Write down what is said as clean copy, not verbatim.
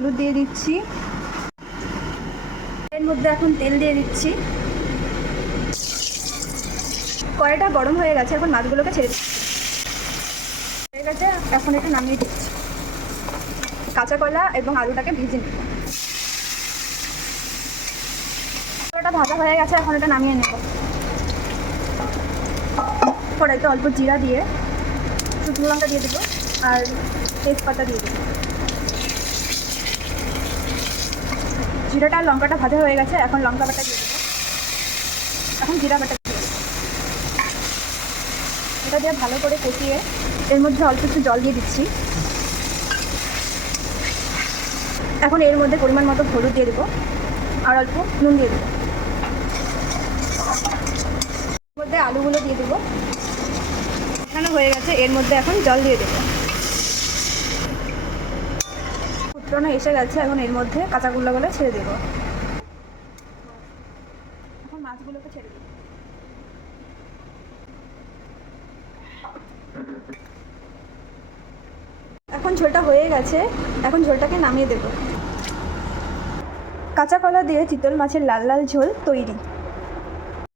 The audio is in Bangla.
হলুদ দিয়ে দিচ্ছি। এর মধ্যে এখন তেল দিয়ে দিচ্ছি। কড়াইটা গরম হয়ে গেছে, এখন মাছগুলোকে ছেড়ে দিচ্ছি। হয়ে গেছে, এখন এটা নামিয়ে দিচ্ছি। কাঁচা কলা এবং আলুটাকে ভেজে নিই। কলাটা ভাজা হয়ে গেছে, এখন এটা নামিয়ে নেব। কড়াইতে অল্প জিরা দিয়ে শুকনো লঙ্কা দিয়ে দেবো আর তেজপাতা দিয়ে দেবো। জিরাটা আর লঙ্কাটা ভাজা হয়ে গেছে, এখন লঙ্কা বাটা দিয়ে দেবো। এখন জিরা বাটা দিয়ে দেবো। এটা দিয়ে ভালো করে কষিয়ে এর মধ্যে অল্প একটু জল দিয়ে দিচ্ছি। এখন এর মধ্যে পরিমাণ মতো হলুদ দিয়ে দেবো আর অল্প নুন দিয়ে দেবো। এর মধ্যে আলুগুলো দিয়ে দেবো। এখানে হয়ে গেছে, এর মধ্যে এখন জল দিয়ে দেবো। ফুটনো এসে গেছে, এখন এর মধ্যে কাঁচাগুলোগুলো ছেড়ে দেবো। এখন মাছগুলোকে ছেড়ে দেবো। এখন ঝোলটা হয়ে গেছে, এখন ঝোলটাকে নামিয়ে দেবো। কাঁচা কলা দিয়ে চিতল মাছের লাল লাল ঝোল তৈরি।